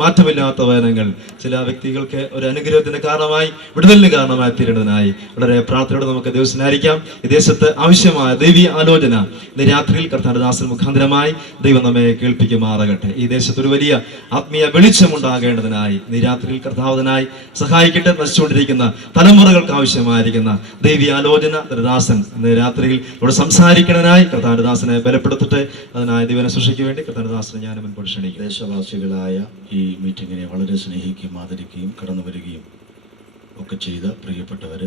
മാറ്റമില്ലാത്ത വചനങ്ങൾ ചില വ്യക്തികൾക്ക് ഒരു അനുഗ്രഹത്തിന് കാരണമായി, വിടുതലിന് കാരണമായി തീരുന്നതിനായി വളരെ പ്രാർത്ഥനയോടെ നമുക്ക് ദിവസനായിരിക്കാം. ഈ ദേശത്ത് ആവശ്യമായ ദൈവീയ ആലോചന ഇന്ന് രാത്രിയിൽ കർത്താവിന്റെ ദാസൻ മുഖാന്തരമായി ദൈവം നമ്മെ കേൾപ്പിക്കുമാറാകട്ടെ. ഈ ദേശത്ത് ഒരു വലിയ ആത്മീയ വെളിച്ചം ഉണ്ടാകേണ്ടതിനായി ഇന്ന് രാത്രിയിൽ കർത്താവിനായി സഹായിക്കട്ടെ. നശിച്ചുകൊണ്ടിരിക്കുന്ന തലമുറകൾക്ക് ആവശ്യമായിരിക്കുന്ന ദൈവീയ ആലോചന ദാസൻ ഇന്ന് രാത്രിയിൽ ഇവിടെ സംസാരിക്കുന്നതിനായി കർത്താവിന്റെ ദാസനെ ബലപ്പെടുത്തട്ടെ. അതിനായി ദൈവനെ സൃഷ്ടിക്ക് വേണ്ടി കർത്താവിന്റെ ദാസനെ ഞാൻ മുൻപോട്ട് ക്ഷണിക്കും. ദേശവാസികളായ ഈ മീറ്റിങ്ങിനെ വളരെ സ്നേഹിക്കും ആദരിക്കുകയും കടന്നു വരികയും ഒക്കെ ചെയ്ത പ്രിയപ്പെട്ടവർ,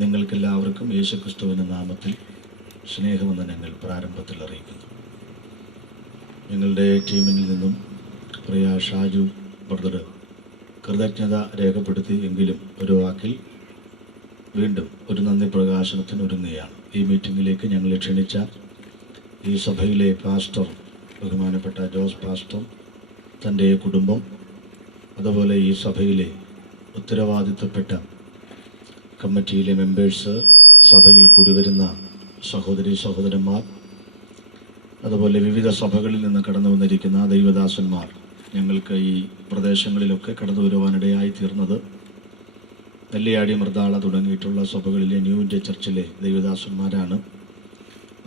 നിങ്ങൾക്കെല്ലാവർക്കും യേശുക്രിസ്തുവിൻ്റെ നാമത്തിൽ സ്നേഹവന്ദനങ്ങൾ പ്രാരംഭത്തിൽ അറിയിക്കുന്നു. ഞങ്ങളുടെ ടീമിൽ നിന്നും പ്രിയ ഷാജു ബ്രദർ കൃതജ്ഞത രേഖപ്പെടുത്തി എങ്കിലും ഒരു വാക്കിൽ വീണ്ടും ഒരു നന്ദി പ്രകാശനത്തിന് ഒരുങ്ങുകയാണ്. ഈ മീറ്റിങ്ങിലേക്ക് ഞങ്ങളെ ക്ഷണിച്ച ഈ സഭയിലെ പാസ്റ്റർ, ബഹുമാനപ്പെട്ട ജോസ് പാസ്റ്റർ, തൻ്റെ കുടുംബം, അതുപോലെ ഈ സഭയിലെ ഉത്തരവാദിത്തപ്പെട്ട കമ്മിറ്റിയിലെ മെമ്പേഴ്സ്, സഭയിൽ കൂടി വരുന്ന സഹോദരി സഹോദരന്മാർ, അതുപോലെ വിവിധ സഭകളിൽ നിന്ന് കടന്നു വന്നിരിക്കുന്ന ദൈവദാസന്മാർ, ഞങ്ങൾക്ക് ഈ പ്രദേശങ്ങളിലൊക്കെ കടന്നു വരുവാനിടയായി തീർന്നത് നെല്ലിയാടി, മൃതാള തുടങ്ങിയിട്ടുള്ള സഭകളിലെ ന്യൂ ഇന്ത്യ ചർച്ചിലെ ദൈവദാസന്മാരാണ്.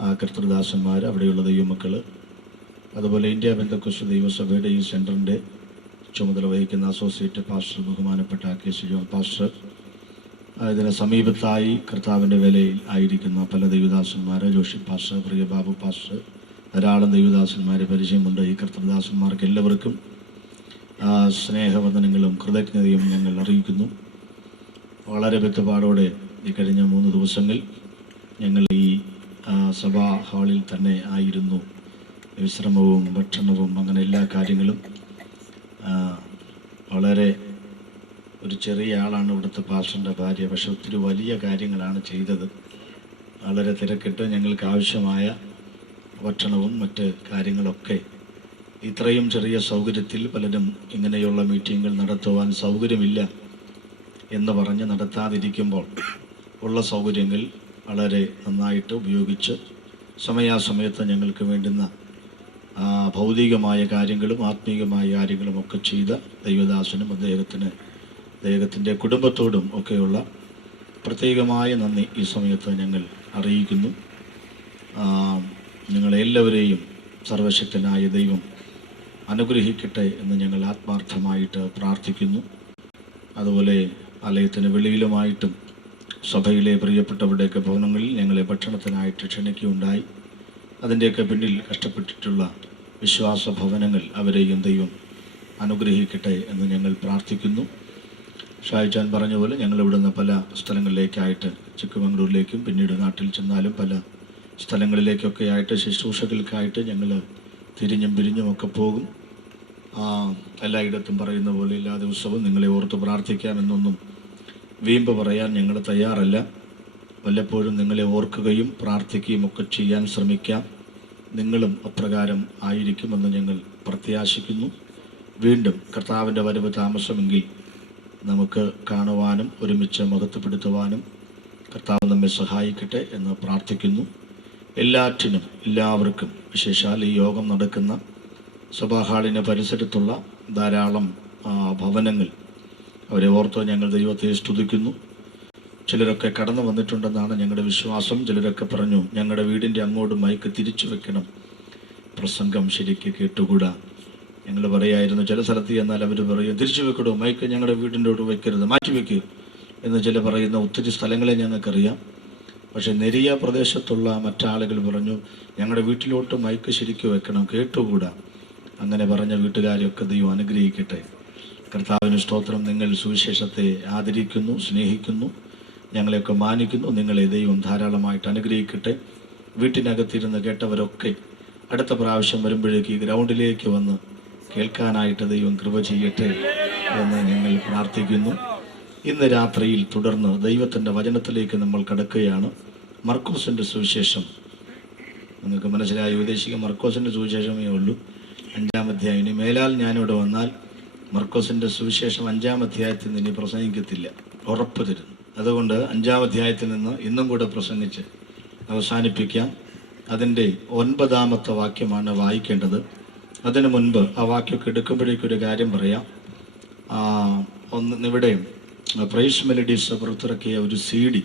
ആ കർത്തൃദാസന്മാർ, അവിടെയുള്ള ദൈവമക്കൾ, അതുപോലെ ഇന്ത്യ പെന്തക്കോസ്ത് ദൈവസഭയുടെ ഈ സെൻറ്ററിൻ്റെ ചുമതല വഹിക്കുന്ന അസോസിയേറ്റ് പാസ്റ്റർ ബഹുമാനപ്പെട്ട KC ജോൺ പാസ്റ്റർ, ഇതിന് സമീപത്തായി കർത്താവിൻ്റെ വേലയിൽ ആയിരിക്കുന്ന പല ദൈവദാസന്മാർ, ജോഷി പാസ്റ്റർ, പ്രിയ ബാബു പാസ്റ്റർ, ധാരാളം ദൈവദാസന്മാരെ പരിചയമുണ്ട്. ഈ കർത്തൃദാസന്മാർക്ക് എല്ലാവർക്കും സ്നേഹവന്ദനങ്ങളും കൃതജ്ഞതയും ഞങ്ങൾ അറിയിക്കുന്നു. വളരെ വ്യക്തപാടോടെ ഈ കഴിഞ്ഞ 3 ദിവസങ്ങൾ ഞങ്ങൾ ഈ സഭാ ഹാളിൽ തന്നെ ആയിരുന്നു. വിശ്രമവും ഭക്ഷണവും അങ്ങനെ എല്ലാ കാര്യങ്ങളും. വളരെ ഒരു ചെറിയ ആളാണ് ഇവിടുത്തെ പാസ്റ്ററിൻ്റെ ഭാര്യ, പക്ഷെ ഒത്തിരി വലിയ കാര്യങ്ങളാണ് ചെയ്തത്. വളരെ തിരക്കിട്ട് ഞങ്ങൾക്ക് ആവശ്യമായ ഭക്ഷണവും മറ്റ് കാര്യങ്ങളൊക്കെ ഇത്രയും ചെറിയ സൗകര്യത്തിൽ പലരും ഇങ്ങനെയുള്ള മീറ്റിങ്ങുകൾ നടത്തുവാൻ സൗകര്യമില്ല എന്ന് പറഞ്ഞ് നടത്താതിരിക്കുമ്പോൾ ഉള്ള സൗകര്യങ്ങൾ വളരെ നന്നായിട്ട് ഉപയോഗിച്ച് സമയാസമയത്ത് ഞങ്ങൾക്ക് വേണ്ടുന്ന ഭൗതികമായ കാര്യങ്ങളും ആത്മീയമായ കാര്യങ്ങളും ഒക്കെ ചെയ്ത ദൈവദാസനും അദ്ദേഹത്തിൻ്റെ കുടുംബത്തോടും ഒക്കെയുള്ള പ്രത്യേകമായ നന്ദി ഈ സമയത്ത് ഞങ്ങൾ അറിയിക്കുന്നു. നിങ്ങളെല്ലാവരെയും സർവശക്തനായ ദൈവം അനുഗ്രഹിക്കട്ടെ എന്ന് ഞങ്ങൾ ആത്മാർത്ഥമായിട്ട് പ്രാർത്ഥിക്കുന്നു. അതുപോലെ ആലയത്തിന് വെളിയിലുമായിട്ടും സഭയിലെ പ്രിയപ്പെട്ടവരുടെയൊക്കെ ഭവനങ്ങളിൽ ഞങ്ങളെ ഭക്ഷണത്തിനായിട്ട് ക്ഷണിക്കുകയുണ്ടായി. അതിൻ്റെയൊക്കെ പിന്നിൽ കഷ്ടപ്പെട്ടിട്ടുള്ള വിശ്വാസ ഭവനങ്ങൾ, അവരെയും ദൈവം അനുഗ്രഹിക്കട്ടെ എന്ന് ഞങ്ങൾ പ്രാർത്ഥിക്കുന്നു. ഷായിച്ചാൻ പറഞ്ഞ പോലെ ഞങ്ങൾ ഇവിടുന്ന് പല സ്ഥലങ്ങളിലേക്കായിട്ട്, ചിക്കമംഗളൂരിലേക്കും പിന്നീട് നാട്ടിൽ ചെന്നാലും പല സ്ഥലങ്ങളിലേക്കൊക്കെ ആയിട്ട് ശുശ്രൂഷകൾക്കായിട്ട് ഞങ്ങൾ തിരിഞ്ഞും പിരിഞ്ഞും ഒക്കെ പോകും. എല്ലായിടത്തും പറയുന്ന പോലെ എല്ലാ ദിവസവും നിങ്ങളെ ഓർത്ത് പ്രാർത്ഥിക്കാമെന്നൊന്നും വീമ്പ് പറയാൻ ഞങ്ങൾ തയ്യാറല്ല. വല്ലപ്പോഴും നിങ്ങളെ ഓർക്കുകയും പ്രാർത്ഥിക്കുകയും ഒക്കെ ചെയ്യാൻ ശ്രമിക്കാം. നിങ്ങളും അപ്രകാരം ആയിരിക്കുമെന്ന് ഞങ്ങൾ പ്രത്യാശിക്കുന്നു. വീണ്ടും കർത്താവിൻ്റെ വരവ് താമസമെങ്കിൽ നമുക്ക് കാണുവാനും ഒരുമിച്ച് മഹത്വപ്പെടുത്തുവാനും കർത്താവ് നമ്മെ സഹായിക്കട്ടെ എന്ന് പ്രാർത്ഥിക്കുന്നു. എല്ലാവർക്കും, വിശേഷാൽ ഈ യോഗം നടക്കുന്ന സഭാഹാളിന് പരിസരത്തുള്ള ധാരാളം ഭവനങ്ങൾ, അവരെ ഓർത്ത് ഞങ്ങൾ ദൈവത്തെ സ്തുതിക്കുന്നു. ചിലരൊക്കെ കടന്നു വന്നിട്ടുണ്ടെന്നാണ് ഞങ്ങളുടെ വിശ്വാസം. ചിലരൊക്കെ പറഞ്ഞു, ഞങ്ങളുടെ വീടിൻ്റെ അങ്ങോട്ട് മൈക്ക് തിരിച്ചു വെക്കണം, പ്രസംഗം ശരിക്ക് കേട്ടുകൂടാ. ഞങ്ങൾ പറയായിരുന്നു, ചില സ്ഥലത്ത് ചെന്നാൽ അവർ പറയും, തിരിച്ചു വെക്കടോ മൈക്ക്, ഞങ്ങളുടെ വീടിൻ്റെ ഓട് വയ്ക്കരുത്, മാറ്റിവെക്കുക എന്ന് ചില പറയുന്ന ഒത്തിരി സ്ഥലങ്ങളെ ഞങ്ങൾക്കറിയാം. പക്ഷേ നെരിയ പ്രദേശത്തുള്ള മറ്റാളുകൾ പറഞ്ഞു, ഞങ്ങളുടെ വീട്ടിലോട്ട് മൈക്ക് ശരിക്ക് വെക്കണം, കേട്ടുകൂടാ. അങ്ങനെ പറഞ്ഞ വീട്ടുകാരെയൊക്കെ ദൈവം അനുഗ്രഹിക്കട്ടെ. കർത്താവിന് സ്തോത്രം. നിങ്ങൾ സുവിശേഷത്തെ ആദരിക്കുന്നു, സ്നേഹിക്കുന്നു, ഞങ്ങളെയൊക്കെ മാനിക്കുന്നു. നിങ്ങളെ ദൈവം ധാരാളമായിട്ട് അനുഗ്രഹിക്കട്ടെ. വീട്ടിനകത്തിരുന്ന് കേട്ടവരൊക്കെ അടുത്ത പ്രാവശ്യം വരുമ്പോഴേക്ക് ഈ ഗ്രൗണ്ടിലേക്ക് വന്ന് കേൾക്കാനായിട്ട് ദൈവം കൃപ ചെയ്യട്ടെ എന്ന് ഞങ്ങൾ പ്രാർത്ഥിക്കുന്നു. ഇന്ന് രാത്രിയിൽ തുടർന്ന് ദൈവത്തിൻ്റെ വചനത്തിലേക്ക് നമ്മൾ കടക്കുകയാണ്. മർക്കോസിൻ്റെ സുവിശേഷം നിങ്ങൾക്ക് മനസ്സിലായ ഉപദേശിക്കുക, മർക്കോസിൻ്റെ സുവിശേഷമേ ഉള്ളൂ, 5-ാം അധ്യായം. ഇനി മേലാൽ ഞാനിവിടെ വന്നാൽ മർക്കോസിൻ്റെ സുവിശേഷം 5-ാം അധ്യായത്തിൽ നിന്ന് ഇനി പ്രസംഗിക്കത്തില്ല, ഉറപ്പ് തരുന്നു. അതുകൊണ്ട് 5-ാം അധ്യായത്തിൽ നിന്ന് ഇന്നും കൂടെ പ്രസംഗിച്ച് അവസാനിപ്പിക്കാം. അതിൻ്റെ 9-ാമത്തെ വാക്യമാണ് വായിക്കേണ്ടത്. അതിനു മുൻപ് ആ വാക്യമൊക്കെ എടുക്കുമ്പോഴേക്കൊരു കാര്യം പറയാം. ഇവിടെ പ്രൈസ് മെലഡീസ് പുറത്തിറക്കിയ ഒരു CD,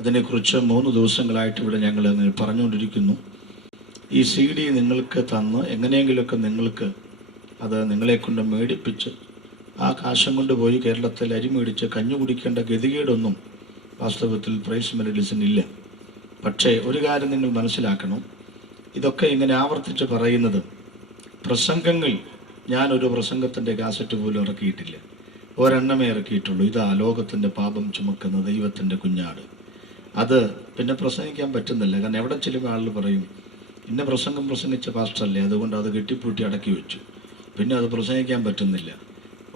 അതിനെക്കുറിച്ച് 3 ദിവസങ്ങളായിട്ട് ഇവിടെ ഞങ്ങൾ പറഞ്ഞുകൊണ്ടിരിക്കുന്നു. ഈ CD നിങ്ങൾക്ക് തന്ന് എങ്ങനെയെങ്കിലുമൊക്കെ നിങ്ങൾക്ക് അത് നിങ്ങളെക്കൊണ്ട് മേടിപ്പിച്ച് ആ കാശം കൊണ്ട് പോയി കേരളത്തിൽ അരി മേടിച്ച് കഞ്ഞു കുടിക്കേണ്ട ഗതികേടൊന്നും വാസ്തവത്തിൽ പ്രൈസ് മെലഡീസിനില്ല. പക്ഷേ ഒരു കാര്യം നിങ്ങൾ മനസ്സിലാക്കണം, ഇതൊക്കെ ഇങ്ങനെ ആവർത്തിച്ച് പറയുന്നത് പ്രസംഗങ്ങൾ ഞാനൊരു പ്രസംഗത്തിൻ്റെ കാസറ്റ് പോലും ഇറക്കിയിട്ടില്ല. ഒരെണ്ണമേ ഇറക്കിയിട്ടുള്ളൂ. ഇതാ ലോകത്തിൻ്റെ പാപം ചുമക്കുന്ന ദൈവത്തിൻ്റെ കുഞ്ഞാട്. അത് പിന്നെ പ്രസംഗിക്കാൻ പറ്റുന്നില്ല. കാരണം എവിടെ ചെല്ലുമ്പോൾ ആളുകൾ പറയും, ഇന്ന പ്രസംഗം പ്രസംഗിച്ച പാസ്റ്ററല്ലേ, അതുകൊണ്ട് അത് കെട്ടിപ്പൂട്ടി അടക്കി വെച്ചു. പിന്നെ അത് പ്രസംഗിക്കാൻ പറ്റുന്നില്ല.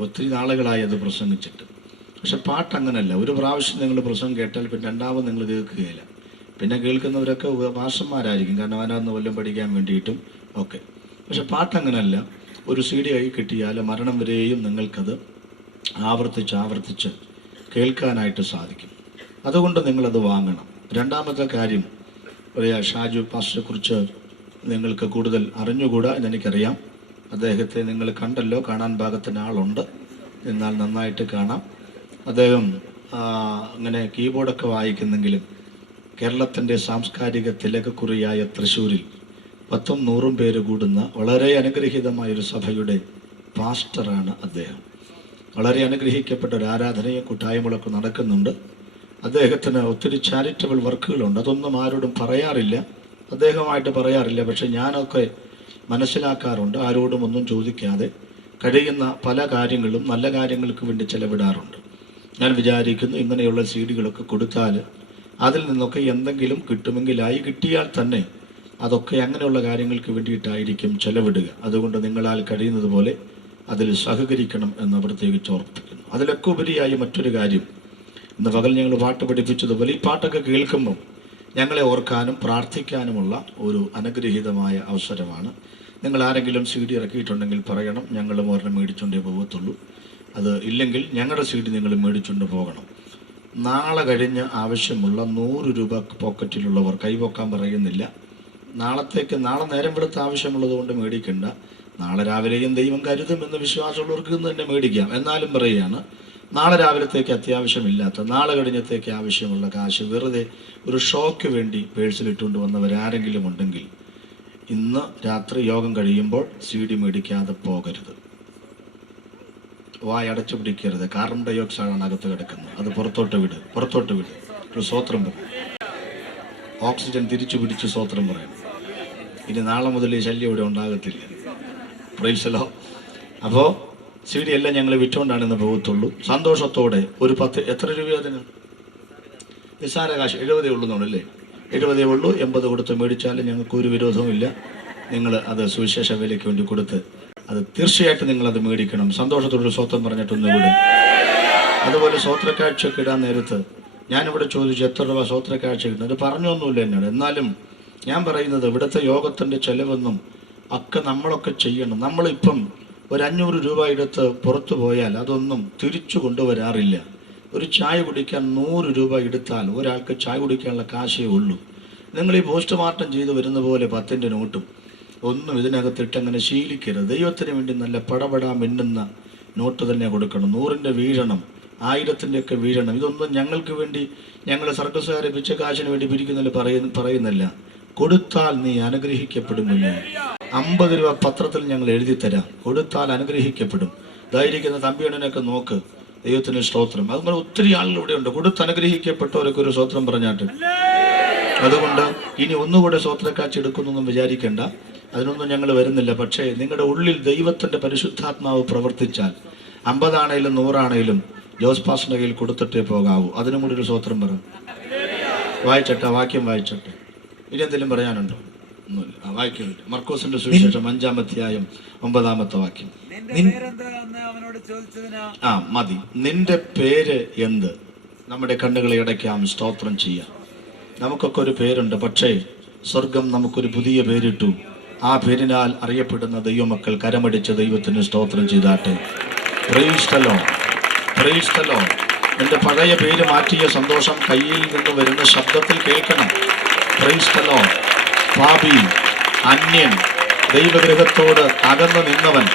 ഒത്തിരി നാളുകളായി അത് പ്രസംഗിച്ചിട്ട്. പക്ഷെ പാട്ട് അങ്ങനല്ല. ഒരു പ്രാവശ്യം നിങ്ങൾ പ്രസംഗം കേട്ടാൽ പിന്നെ രണ്ടാമത് നിങ്ങൾ കേൾക്കുകയില്ല. പിന്നെ കേൾക്കുന്നവരൊക്കെ പാസ്റ്റർമാരായിരിക്കും, കാരണം അവനകന്ന് വല്ലതും പഠിക്കാൻ വേണ്ടിയിട്ടും ഒക്കെ. പക്ഷെ പാട്ടങ്ങനല്ല. ഒരു CD കൈ കിട്ടിയാൽ മരണം വരെയും നിങ്ങൾക്കത് ആവർത്തിച്ച് കേൾക്കാനായിട്ട് സാധിക്കും. അതുകൊണ്ട് നിങ്ങളത് വാങ്ങണം. രണ്ടാമത്തെ കാര്യം, ഷാജു പാസ്റ്ററെ കുറിച്ച് നിങ്ങൾക്ക് കൂടുതൽ അറിഞ്ഞുകൂടാ എന്നെനിക്കറിയാം. അദ്ദേഹത്തെ നിങ്ങൾ കണ്ടല്ലോ, കാണാൻ ഭാഗത്തിന് ആളുണ്ട്, എന്നാൽ നന്നായിട്ട് കാണാം. അദ്ദേഹം അങ്ങനെ കീബോർഡൊക്കെ വായിക്കുന്നെങ്കിലും കേരളത്തിൻ്റെ സാംസ്കാരിക തിലകക്കുറിയായ തൃശ്ശൂരിൽ 100 പേര് കൂടുന്ന വളരെ അനുഗ്രഹീതമായൊരു സഭയുടെ പാസ്റ്ററാണ് അദ്ദേഹം. വളരെ അനുഗ്രഹിക്കപ്പെട്ട ഒരു ആരാധനയും കൂട്ടായ്മകളൊക്കെ നടക്കുന്നുണ്ട്. അദ്ദേഹത്തിന് ഒത്തിരി ചാരിറ്റബിൾ വർക്കുകളുണ്ട്. അതൊന്നും ആരോടും പറയാറില്ല, അദ്ദേഹമായിട്ട് പറയാറില്ല. പക്ഷെ ഞാനൊക്കെ മനസ്സിലാക്കാറുണ്ട്. ആരോടും ഒന്നും ചോദിക്കാതെ കഴിയുന്ന പല കാര്യങ്ങളും നല്ല കാര്യങ്ങൾക്ക് വേണ്ടി ചെലവിടാറുണ്ട്. ഞാൻ വിചാരിക്കുന്നു ഇങ്ങനെയുള്ള CDകളൊക്കെ കൊടുത്താൽ അതിൽ നിന്നൊക്കെ എന്തെങ്കിലും കിട്ടുമെങ്കിലായി. കിട്ടിയാൽ തന്നെ അതൊക്കെ അങ്ങനെയുള്ള കാര്യങ്ങൾക്ക് വേണ്ടിയിട്ടായിരിക്കും ചെലവിടുക. അതുകൊണ്ട് നിങ്ങളാൽ കഴിയുന്നത് പോലെ അതിൽ സഹകരിക്കണം എന്ന് പ്രത്യേകിച്ച് ഓർപ്പിക്കുന്നു. അതിലൊക്കെ ഉപരിയായി മറ്റൊരു കാര്യം, ഇന്ന് പകൽ ഞങ്ങൾ പാട്ട് പഠിപ്പിച്ചതുപോലെ ഈ പാട്ടൊക്കെ കേൾക്കുമ്പം ഞങ്ങളെ ഓർക്കാനും പ്രാർത്ഥിക്കാനുമുള്ള ഒരു അനുഗ്രഹീതമായ അവസരമാണ്. നിങ്ങൾ ആരെങ്കിലും CD ഇറക്കിയിട്ടുണ്ടെങ്കിൽ പറയണം, ഞങ്ങളും ഒരെണ്ണം മേടിച്ചുകൊണ്ടേ പോകത്തുള്ളൂ. അത് ഇല്ലെങ്കിൽ ഞങ്ങളുടെ CD നിങ്ങൾ മേടിച്ചുകൊണ്ട് പോകണം. നാളെ കഴിഞ്ഞ് ആവശ്യമുള്ള 100 രൂപ പോക്കറ്റിലുള്ളവർ കൈവക്കാൻ പറയുന്നില്ല. നാളെ നേരം വെളുത്ത് ആവശ്യമുള്ളത് കൊണ്ട് മേടിക്കണ്ട. നാളെ രാവിലെയും ദൈവം കരുതുമെന്ന് വിശ്വാസമുള്ളവർക്ക് ഇന്ന് തന്നെ മേടിക്കാം. എന്നാലും പറയുകയാണ്, നാളെ രാവിലത്തേക്ക് അത്യാവശ്യമില്ലാത്ത, നാളെ കഴിഞ്ഞത്തേക്ക് ആവശ്യമുള്ള കാശ് വെറുതെ ഒരു ഷോക്ക് വേണ്ടി പേഴ്സിലിട്ടുകൊണ്ട് വന്നവരാരെങ്കിലും ഉണ്ടെങ്കിൽ ഇന്ന് രാത്രി യോഗം കഴിയുമ്പോൾ CD മേടിക്കാതെ പോകരുത്. വായ അടച്ചു പിടിക്കരുത്. കാർബൺ ഡയോക്സൈഡാണ് അകത്ത് കിടക്കുന്നത്. അത് പുറത്തോട്ട് വിട്. ഒരു സ്വോത്രം പറയും. ഓക്സിജൻ തിരിച്ചു പിടിച്ച് സ്വോത്രം പറയണം. ഇനി നാളെ മുതൽ ഈ ശല്യം ഇവിടെ ഉണ്ടാകത്തില്ല. പ്രൈസലോ. അപ്പോൾ CD എല്ലാം ഞങ്ങൾ വിറ്റുകൊണ്ടാണ് ഇന്ന് പോകത്തുള്ളൂ. സന്തോഷത്തോടെ ഒരു 10, എത്ര രൂപ അതിന്? നിസ്സാര കാശ്, 70 ഉള്ളൂന്നുള്ളല്ലേ? 70 ഉള്ളൂ. 80 കൊടുത്ത് മേടിച്ചാലും ഞങ്ങൾക്ക് ഒരു വിരോധവും ഇല്ല. നിങ്ങൾ അത് സുവിശേഷ വിലയ്ക്ക് വേണ്ടി കൊടുത്ത് അത് തീർച്ചയായിട്ടും നിങ്ങളത് മേടിക്കണം. സന്തോഷത്തോടൊരു സ്വത്രം പറഞ്ഞിട്ടൊന്ന് വിടും. അതുപോലെ സ്വോത്രക്കാഴ്ചയൊക്കെ ഇടാൻ നേരത്ത് ഞാനിവിടെ ചോദിച്ചു, എത്ര രൂപ സ്വോത്രക്കാഴ്ച കിട്ടും? അത് പറഞ്ഞൊന്നുമില്ല എന്നോട്. എന്നാലും ഞാൻ പറയുന്നത്, ഇവിടുത്തെ യോഗത്തിൻ്റെ ചെലവൊന്നും ഒക്കെ നമ്മളൊക്കെ ചെയ്യണം. നമ്മളിപ്പം ഒരു 500 രൂപ എടുത്ത് പുറത്തു പോയാൽ അതൊന്നും തിരിച്ചു കൊണ്ടുവരാറില്ല. ഒരു ചായ കുടിക്കാൻ 100 രൂപ എടുത്താൽ ഒരാൾക്ക് ചായ കുടിക്കാനുള്ള കാശേ ഉള്ളൂ. നിങ്ങൾ ഈ പോസ്റ്റ്മോർട്ടം ചെയ്ത് വരുന്ന പോലെ 10ൻ്റെ നോട്ടും ഒന്നും ഇതിനകത്തിട്ട് അങ്ങനെ ശീലിക്കരുത്. ദൈവത്തിന് വേണ്ടി നല്ല പടപടാ മിന്നുന്ന നോട്ട് തന്നെ കൊടുക്കണം. 100ൻ്റെ വീഴണം, 1000ൻ്റെ വീഴണം. ഇതൊന്നും ഞങ്ങൾക്ക് വേണ്ടി, ഞങ്ങൾ സർക്കസുകാരെ പിച്ച കാശിന് വേണ്ടി പിരിക്കുന്നതിൽ പറയുന്നില്ല. കൊടുത്താൽ നീ അനുഗ്രഹിക്കപ്പെടുമെന്ന് 50 രൂപ പത്രത്തിൽ ഞങ്ങൾ എഴുതി തരാം. കൊടുത്താൽ അനുഗ്രഹിക്കപ്പെടും. ഇതായിരിക്കുന്ന തമ്പിയണ്ണനൊക്കെ നോക്ക്. ദൈവത്തിന് സ്തോത്രം. അതുപോലെ ഒത്തിരി ആളുകൾ ഇവിടെ ഉണ്ട്. കൊടുത്ത് അനുഗ്രഹിക്കപ്പെട്ടവരൊക്കെ ഒരു സ്തോത്രം പറഞ്ഞാട്ട്. അതുകൊണ്ട് ഇനി ഒന്നുകൂടെ സ്വോത്രക്കാഴ്ച എടുക്കുന്നൊന്നും വിചാരിക്കേണ്ട. അതിനൊന്നും ഞങ്ങൾ വരുന്നില്ല. പക്ഷേ നിങ്ങളുടെ ഉള്ളിൽ ദൈവത്തിൻ്റെ പരിശുദ്ധാത്മാവ് പ്രവർത്തിച്ചാൽ 50 ആണേലും 100 ആണേലും ജോസ് പാസ്റ്ററിന്റെ കയ്യിൽ കൊടുത്തിട്ടേ പോകാവൂ. അതിനും കൂടി ഒരു സ്വോത്രം പറ. വാക്യം വായിച്ചട്ടെ. ഇനി എന്തെങ്കിലും പറയാനുണ്ടോ? ഒന്നുമില്ല. വായിക്കുന്നുണ്ട്. മർക്കോസിന്റെ സുവിശേഷം 5-ാം അധ്യായം 9-ാമത്തെ വാക്യം. മതി. നിന്റെ പേര് എന്ത്? നമ്മുടെ കണ്ണുകളെ അടയ്ക്കാം, സ്തോത്രം ചെയ്യാം. നമുക്കൊക്കെ ഒരു പേരുണ്ട്. പക്ഷേ സ്വർഗം നമുക്കൊരു പുതിയ പേരിട്ടു. ആ പേരിനാൽ അറിയപ്പെടുന്ന ദൈവമക്കൾ കരമടിച്ച് ദൈവത്തിന് സ്തോത്രം ചെയ്താട്ടെ. Praise the lord, praise the lord. നിന്റെ പഴയ പേര് മാറ്റിയ സന്തോഷം കയ്യിൽ നിന്ന് വരുന്ന ശബ്ദത്തിൽ കേൾക്കണം. Price the Lord. പാപി, അന്യൻ, ദൈവഗൃഹത്തോട് അകന്നു നിന്നവൻ,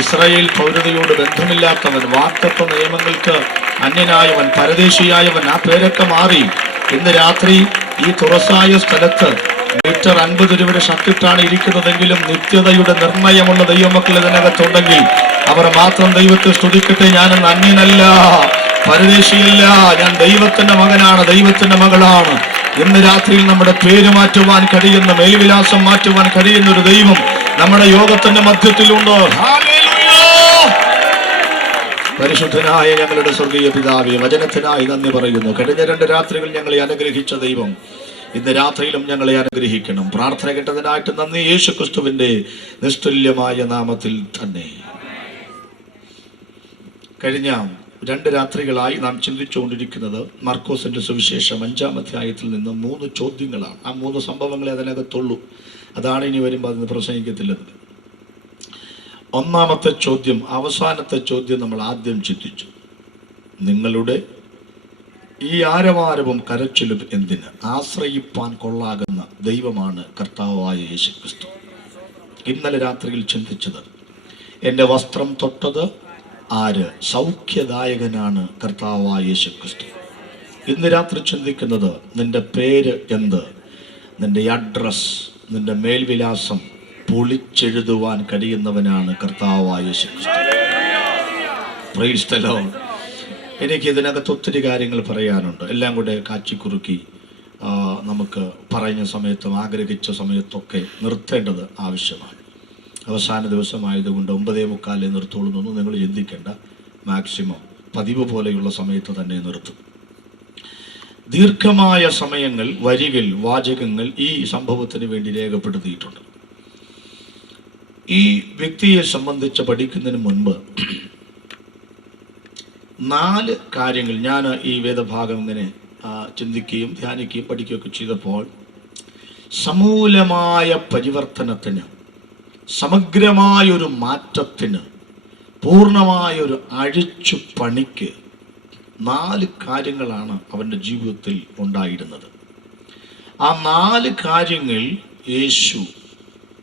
ഇസ്രായേൽ പൗരതയോട് ബന്ധമില്ലാത്തവൻ, വാഗ്ദത്ത നിയമങ്ങൾക്ക് അന്യനായവൻ, പരദേശിയായവൻ, ആ പേരൊക്കെ മാറി ഇന്ന് രാത്രി ഈ തുറസായ സ്ഥലത്ത് മീറ്റർ 50 രൂപയുടെ ഷർട്ടിട്ടാണ് ഇരിക്കുന്നതെങ്കിലും നിത്യതയുടെ നിർണയമുള്ള ദൈവമക്കൾ ഇതിനകത്തുണ്ടെങ്കിൽ അവർ മാത്രം ദൈവത്തെ സ്തുതിക്കട്ടെ. ഞാനെന്ന് അന്യനല്ല, പരദേശിയല്ല, ഞാൻ ദൈവത്തിന്റെ മകനാണ്, ദൈവത്തിന്റെ മകളാണ്. ഇന്ന് രാത്രിയിൽ നമ്മുടെ പേര് മാറ്റുവാൻ കഴിയുന്ന, മേൽവിലാസം മാറ്റുവാൻ കഴിയുന്ന ഒരു ദൈവം നമ്മുടെ യോഗത്തിന്റെ മധ്യത്തിലുണ്ട്. ഹല്ലേലൂയ. പരിശുദ്ധനായ ഞങ്ങളുടെ സ്വർഗീയ പിതാവേ, വചനത്തിനായി നന്ദി പറയുന്നു. കഴിഞ്ഞ 2 രാത്രികൾ ഞങ്ങളെ അനുഗ്രഹിച്ച ദൈവം ഇന്ന് രാത്രിയിലും ഞങ്ങളെ അനുഗ്രഹിക്കണം. പ്രാർത്ഥന കേട്ടതിനായിട്ട് നന്ദി, യേശു ക്രിസ്തുവിന്റെ നിസ്തുല്യമായ നാമത്തിൽ തന്നെ. കഴിഞ്ഞ 2 രാത്രികളായി നാം ചിന്തിച്ചുകൊണ്ടിരിക്കുന്നത് മർക്കോസിന്റെ സുവിശേഷം 5-ാം അധ്യായത്തിൽ നിന്ന് 3 ചോദ്യങ്ങളാണ്. ആ 3 സംഭവങ്ങളെ അതിനകത്തുള്ളൂ. അതാണ് ഇനി വരുമ്പോൾ അതിന് പ്രസംഗിക്കത്തില്ലത്. ഒന്നാമത്തെ ചോദ്യം, അവസാനത്തെ ചോദ്യം നമ്മൾ ആദ്യം ചിന്തിച്ചു. നിങ്ങളുടെ ഈ ആരവാരവും കരച്ചിലും എന്തിന്? ആശ്രയിപ്പാൻ കൊള്ളാകുന്ന ദൈവമാണ് കർത്താവായ യേശു ക്രിസ്തു. ഇന്നലെ രാത്രിയിൽ ചിന്തിച്ചത്, എൻ്റെ വസ്ത്രം തൊട്ടത് ആര്? സൗഖ്യദായകനാണ് കർത്താവായ യേശു ക്രിസ്തു. ഇന്ന് രാത്രി ചിന്തിക്കുന്നത്, നിന്റെ പേര് എന്ത്? നിന്റെ അഡ്രസ്, നിന്റെ മേൽവിലാസം പൊളിച്ചെഴുതുവാൻ കഴിയുന്നവനാണ് കർത്താവായ യേശു ക്രിസ്തു. Price the Lord. എനിക്ക് ഇതിനകത്ത് ഒത്തിരി കാര്യങ്ങൾ പറയാനുണ്ട്. എല്ലാം കൂടെ കാച്ചിക്കുറുക്കി നമുക്ക് പറയുന്ന സമയത്തും ആഗ്രഹിച്ച സമയത്തൊക്കെ നിർത്തേണ്ടത് ആവശ്യമാണ്. അവസാന ദിവസമായതുകൊണ്ട് 9:45 നിർത്തുള്ളൂ നിങ്ങൾ ചിന്തിക്കേണ്ട. മാക്സിമം പതിവ് പോലെയുള്ള സമയത്ത് തന്നെ നിർത്തും. ദീർഘമായ സമയങ്ങൾ, വരികൾ, വാചകങ്ങൾ ഈ സംഭവത്തിന് വേണ്ടി രേഖപ്പെടുത്തിയിട്ടുണ്ട്. ഈ വ്യക്തിയെ സംബന്ധിച്ച് പഠിക്കുന്നതിന് മുൻപ് 4 കാര്യങ്ങൾ ഞാൻ ഈ വേദഭാഗം ഇങ്ങനെ ചിന്തിക്കുകയും ധ്യാനിക്കുകയും പഠിക്കുകയൊക്കെ ചെയ്തപ്പോൾ, സമൂലമായ പരിവർത്തനത്തിന്, സമഗ്രമായൊരു മാറ്റത്തിന്, പൂർണ്ണമായൊരു അഴിച്ചു പണിക്ക് 4 കാര്യങ്ങളാണ് അവൻ്റെ ജീവിതത്തിൽ ഉണ്ടായിരുന്നത്. ആ 4 കാര്യങ്ങൾ യേശു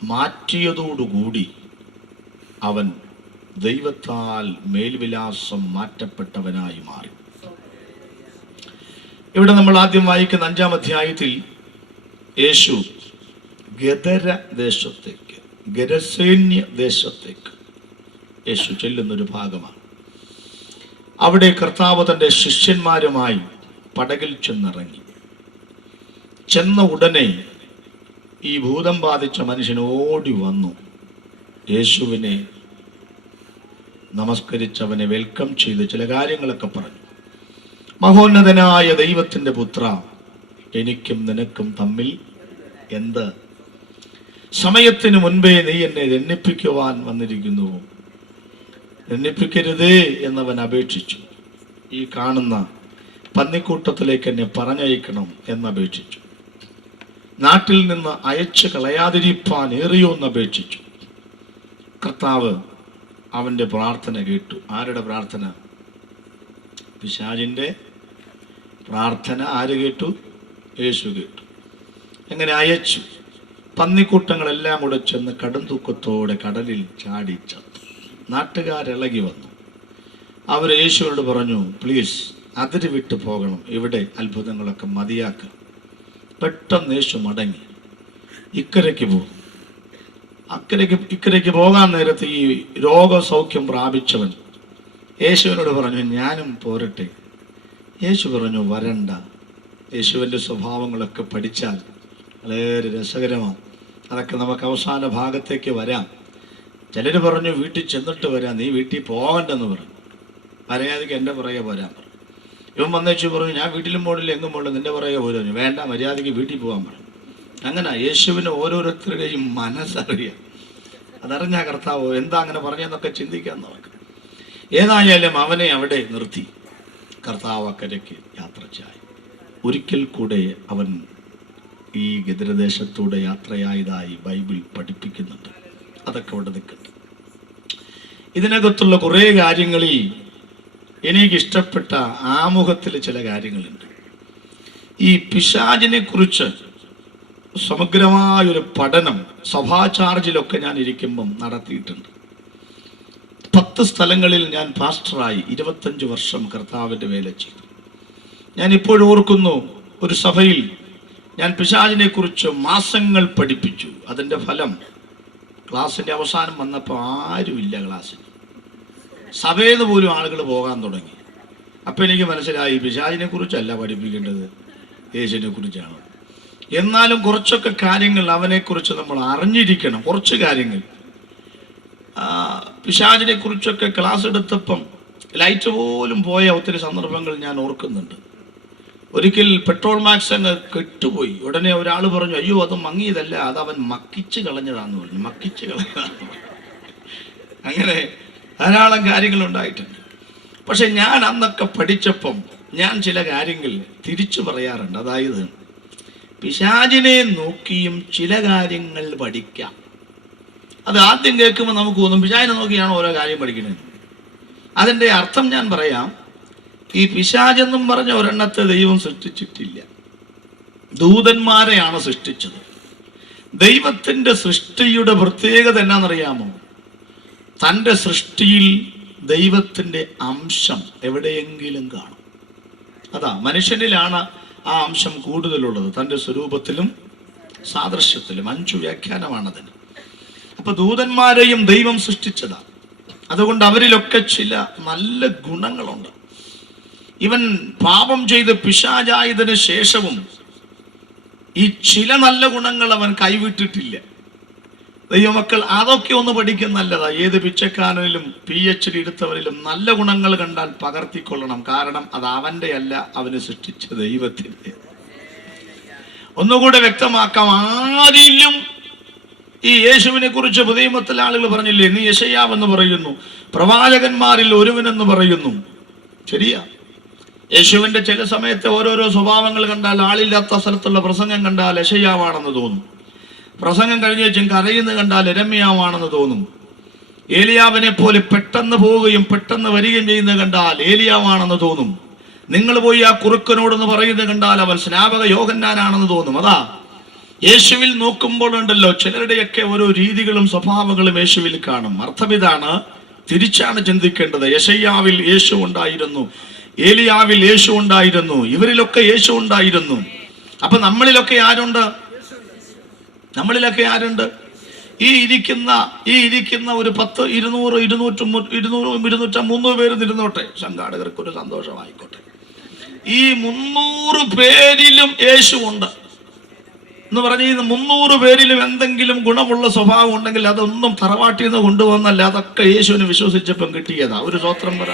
മാറ്റിയതോടുകൂടി അവൻ ദൈവത്താൽ മേൽവിലാസം മാറ്റപ്പെട്ടവനായി മാറി. ഇവിടെ നമ്മൾ ആദ്യം വായിക്കുന്ന 5-ാം അധ്യായത്തിൽ യേശു ഗദര ദേശത്തേക്ക്, ഗരസേന്യ ദേശത്തേക്ക് യേശു ചെല്ലുന്നൊരു ഭാഗമാണ്. അവിടെ കർത്താവ് തൻ്റെ ശിഷ്യന്മാരുമായി പടകിൽ ചെന്നിറങ്ങി. ചെന്ന ഉടനെ ഈ ഭൂതം ബാധിച്ച മനുഷ്യൻ ഓടി വന്നു യേശുവിനെ നമസ്കരിച്ചവനെ വെൽക്കം ചെയ്ത് ചില കാര്യങ്ങളൊക്കെ പറഞ്ഞു. മഹോന്നതനായ ദൈവത്തിൻ്റെ പുത്ര, എനിക്കും നിനക്കും തമ്മിൽ എന്ത്? സമയത്തിന് മുൻപേ നീ എന്നെ ദണ്ഡിപ്പിക്കുവാൻ വന്നിരിക്കുന്നു. ദണ്ഡിപ്പിക്കരുതേ എന്നവൻ അപേക്ഷിച്ചു. ഈ കാണുന്ന പന്നിക്കൂട്ടത്തിലേക്ക് എന്നെ പറഞ്ഞയക്കണം എന്നപേക്ഷിച്ചു. നാട്ടിൽ നിന്ന് അയച്ചു കളയാതിരിപ്പാൻ ഏറിയോന്നപേക്ഷിച്ചു. കർത്താവ് അവൻ്റെ പ്രാർത്ഥന കേട്ടു. ആരുടെ പ്രാർത്ഥന? പിശാചിൻ്റെ പ്രാർത്ഥന ആര് കേട്ടു? യേശു കേട്ടു. എങ്ങനെ അയച്ചു? പന്നിക്കൂട്ടങ്ങളെല്ലാം കൂടെ ചെന്ന് കടും തൂക്കത്തോടെ കടലിൽ ചാടി ചത്തു. നാട്ടുകാരിളകി വന്നു. അവർ യേശുവിനോട് പറഞ്ഞു, പ്ലീസ് അതിര് വിട്ടു പോകണം, ഇവിടെ അത്ഭുതങ്ങളൊക്കെ മതിയാക്കുക. പെട്ടെന്ന് യേശു മടങ്ങി ഇക്കരയ്ക്ക് പോകും. ഇക്കരയ്ക്ക് പോകാൻ നേരത്ത് ഈ രോഗസൗഖ്യം പ്രാപിച്ചവൻ യേശുവിനോട് പറഞ്ഞു, ഞാനും പോരട്ടെ. യേശു പറഞ്ഞു, വരണ്ട. യേശുവിൻ്റെ സ്വഭാവങ്ങളൊക്കെ പഠിച്ചാൽ വളരെ രസകരമാണ്. അതൊക്കെ നമുക്ക് അവസാന ഭാഗത്തേക്ക് വരാം. ചിലർ പറഞ്ഞു, വീട്ടിൽ ചെന്നിട്ട് വരാം, നീ വീട്ടിൽ പോകണ്ടെന്ന് പറഞ്ഞു. മര്യാദയ്ക്ക് എൻ്റെ പുറകെ വരാൻ പറഞ്ഞു. ഇവൻ വന്നേച്ചു പറഞ്ഞു, ഞാൻ വീട്ടിലും പോണില്ല, എങ്ങും പോണില്ല, നിൻ്റെ പുറകെ പോലും. വേണ്ട, മര്യാദയ്ക്ക് വീട്ടിൽ പോകാൻ പറഞ്ഞു. അങ്ങനെ യേശുവിന് ഓരോരുത്തരുടെയും മനസ്സറിയാം. അതറിഞ്ഞ കർത്താവ് എന്താ അങ്ങനെ പറഞ്ഞെന്നൊക്കെ ചിന്തിക്കാൻ നമുക്ക്. ഏതായാലും അവനെ അവിടെ നിർത്തി കർത്താവ് അക്കരയ്ക്ക് യാത്ര ചെയ്തു. ഒരിക്കൽ കൂടെ അവൻ ഈ ഗദരദേശത്തൂടെ യാത്രയായതായി ബൈബിൾ പഠിപ്പിക്കുന്നുണ്ട്. അതൊക്കെ അവിടെ നിൽക്കട്ടെ. ഇതിനകത്തുള്ള കുറേ കാര്യങ്ങളിൽ എനിക്കിഷ്ടപ്പെട്ട ആമുഖത്തിൽ ചില കാര്യങ്ങളുണ്ട്. ഈ പിശാചിനെ കുറിച്ച് സമഗ്രമായൊരു പഠനം സഭാ ചാർജിലൊക്കെ ഞാൻ ഇരിക്കുമ്പം നടത്തിയിട്ടുണ്ട്. 10 സ്ഥലങ്ങളിൽ ഞാൻ പാസ്റ്ററായി 25 വർഷം കർത്താവിൻ്റെ വേല ചെയ്തു. ഞാൻ ഇപ്പോഴും ഓർക്കുന്നു, ഒരു സഭയിൽ ഞാൻ പിശാചിനെ കുറിച്ച് മാസങ്ങൾ പഠിപ്പിച്ചു. അതിൻ്റെ ഫലം ക്ലാസ്സിൻ്റെ അവസാനം വന്നപ്പോൾ ആരുമില്ല ക്ലാസ്സിൽ. സഭയിൽ നിന്ന് പോലും ആളുകൾ പോകാൻ തുടങ്ങി. അപ്പം എനിക്ക് മനസ്സിലായി, പിശാചിനെ കുറിച്ചല്ല പഠിപ്പിക്കേണ്ടത്, യേശുവിനെ കുറിച്ചാണ്. എന്നാലും കുറച്ചൊക്കെ കാര്യങ്ങൾ അവനെക്കുറിച്ച് നമ്മൾ അറിഞ്ഞിരിക്കണം. കുറച്ച് കാര്യങ്ങൾ പിശാചിനെ കുറിച്ചൊക്കെ ക്ലാസ് എടുത്തപ്പം ലൈറ്റ് പോലും പോയ ഒത്തിരി സന്ദർഭങ്ങൾ ഞാൻ ഓർക്കുന്നുണ്ട്. ഒരിക്കൽ പെട്രോൾ മാക്സ് അങ്ങ് കെട്ടുപോയി. ഉടനെ ഒരാൾ പറഞ്ഞു, അയ്യോ അത് മങ്ങിയതല്ല, അത് അവൻ മക്കിച്ച് കളഞ്ഞതാന്ന് പറഞ്ഞു. മക്കിച്ച് കളഞ്ഞതാണ്. അങ്ങനെ ധാരാളം കാര്യങ്ങൾ ഉണ്ടായിട്ടുണ്ട്. പക്ഷെ ഞാൻ അന്നൊക്കെ പഠിച്ചപ്പം ഞാൻ ചില കാര്യങ്ങൾ തിരിച്ചു പറയാറുണ്ട്. അതായത് പിശാചിനെ നോക്കിയും ചില കാര്യങ്ങൾ പഠിക്കാം. അത് ആദ്യം കേൾക്കുമ്പോൾ നമുക്ക് തോന്നും പിശാചിനെ നോക്കിയാണ് ഓരോ കാര്യം പഠിക്കുന്നത്. അതിൻ്റെ അർത്ഥം ഞാൻ പറയാം. ഈ പിശാചെന്നും പറഞ്ഞ ഒരെണ്ണത്തെ ദൈവം സൃഷ്ടിച്ചിട്ടില്ല, ദൂതന്മാരെയാണ് സൃഷ്ടിച്ചത്. ദൈവത്തിൻ്റെ സൃഷ്ടിയുടെ പ്രത്യേകത എന്നാണെന്നറിയാമോ? തൻ്റെ സൃഷ്ടിയിൽ ദൈവത്തിൻ്റെ അംശം എവിടെയെങ്കിലും കാണും. അതാ മനുഷ്യനിലാണ് ആ അംശം കൂടുതലുള്ളത്, തൻ്റെ സ്വരൂപത്തിലും സാദൃശ്യത്തിലും. 5 വ്യാഖ്യാനമാണതിന്. അപ്പൊ ദൂതന്മാരെയും ദൈവം സൃഷ്ടിച്ചതാണ്. അതുകൊണ്ട് അവരിലൊക്കെ ചില നല്ല ഗുണങ്ങളുണ്ട്. ഇവൻ പാപം ചെയ്ത് പിശാചായതിനു ശേഷവും ഈ ചില നല്ല ഗുണങ്ങൾ അവൻ കൈവിട്ടിട്ടില്ല. ദൈവമക്കൾ അതൊക്കെ ഒന്ന് പഠിക്കുന്ന നല്ലതാ. ഏത് പിച്ചക്കാരനിലും PhD എടുത്തവരിലും നല്ല ഗുണങ്ങൾ കണ്ടാൽ പകർത്തിക്കൊള്ളണം. കാരണം അത് അവന്റെ അല്ല, അവന് സൃഷ്ടിച്ച ദൈവത്തിന്റെ. ഒന്നുകൂടെ വ്യക്തമാക്കാം. ആരിലും ഈ യേശുവിനെ കുറിച്ച് പുതിയ നിയമത്തിലെ ആളുകൾ പറഞ്ഞില്ലേ, നീ യെശയ്യാവെന്ന് പറയുന്നു, പ്രവാചകന്മാരിൽ ഒരുവനെന്ന് പറയുന്നു. ശരിയാ. യേശുവിന്റെ ചില സമയത്ത് ഓരോരോ സ്വഭാവങ്ങൾ കണ്ടാൽ, ആളില്ലാത്ത സ്ഥലത്തുള്ള പ്രസംഗം കണ്ടാൽ യെശയ്യാവാണെന്ന് തോന്നും. പ്രസംഗം കഴിഞ്ഞ് വെച്ചും കരയുന്ന കണ്ടാൽ യെരമ്യാവാണെന്ന് തോന്നും. ഏലിയാവിനെ പോലെ പെട്ടെന്ന് പോവുകയും പെട്ടെന്ന് വരികയും ചെയ്യുന്നത് കണ്ടാൽ ഏലിയാവാണെന്ന് തോന്നും. നിങ്ങൾ പോയി ആ കുറുക്കനോടെന്ന് പറയുന്നത് കണ്ടാൽ അവൻ സ്നാപക യോഹന്നാനാണെന്ന് തോന്നും. അതാ യേശുവിൽ നോക്കുമ്പോൾ ഉണ്ടല്ലോ, ചിലരുടെയൊക്കെ ഓരോ രീതികളും സ്വഭാവങ്ങളും യേശുവിൽ കാണും. അർത്ഥം ഇതാണ്, തിരിച്ചാണ് ചിന്തിക്കേണ്ടത്. യെശയ്യാവിൽ യേശു ഉണ്ടായിരുന്നു, ഏലിയാവിൽ യേശു ഉണ്ടായിരുന്നു, ഇവരിലൊക്കെ യേശു ഉണ്ടായിരുന്നു. അപ്പൊ നമ്മളിലൊക്കെ ആരുണ്ട്? ഈ ഇരിക്കുന്ന ഒരു 10, 200, 200, 300 പേര് ഇരുന്നോട്ടെ, സംഘാടകർക്ക് ഒരു സന്തോഷമായിക്കോട്ടെ. ഈ 300 പേരിലും യേശു ഉണ്ട് എന്ന് പറഞ്ഞ ഈ 300 പേരിലും എന്തെങ്കിലും ഗുണമുള്ള സ്വഭാവം ഉണ്ടെങ്കിൽ അതൊന്നും തറവാട്ടിൽ നിന്ന് കൊണ്ടുവന്നല്ല, അതൊക്കെ യേശുവിനെ വിശ്വസിച്ചപ്പം കിട്ടിയതാ. ഒരു സ്വത്രം പറ.